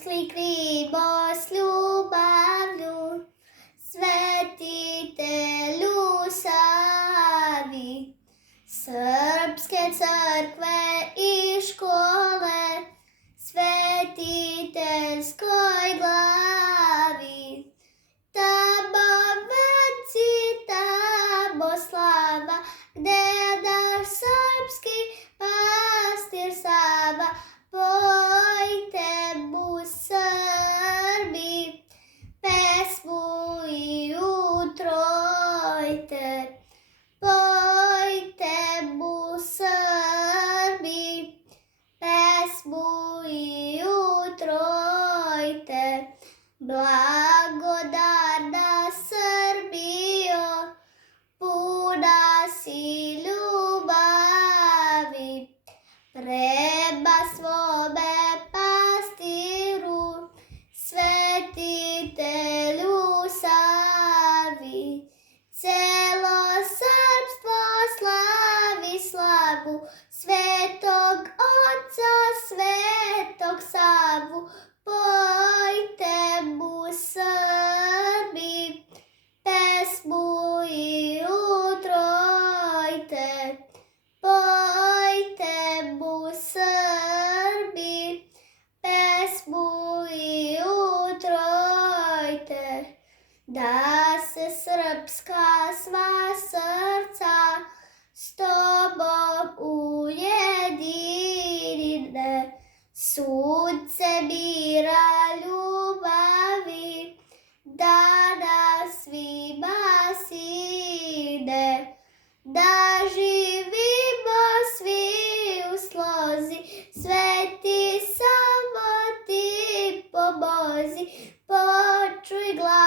likrībos ļubavļu, svētīteļu savi. Srpske crkve I škole, svētīteļskoj glavi. Tabo veci, tabo slava, kde dar srpski pastir sava. Pojte būs Srbi, pesmu I utrojte. Pojte būs Srbi, pesmu I utrojte. Blagodarna Srbijo, puna si ljubavi, prema svome pastiru, svetitelju savi. Celo srpstvo slavi slavu, svetog Oca, svetog Savu. Pojte būs Srbi, pesmu I utrojte. Pojte būs Srbi, pesmu I utrojte. Da se srpska sva srca s tobom ujedine, sunce mira ljubavi, dana svima sine. Da živimo svi u slozi, sveti samo ti pomozi, počuj glas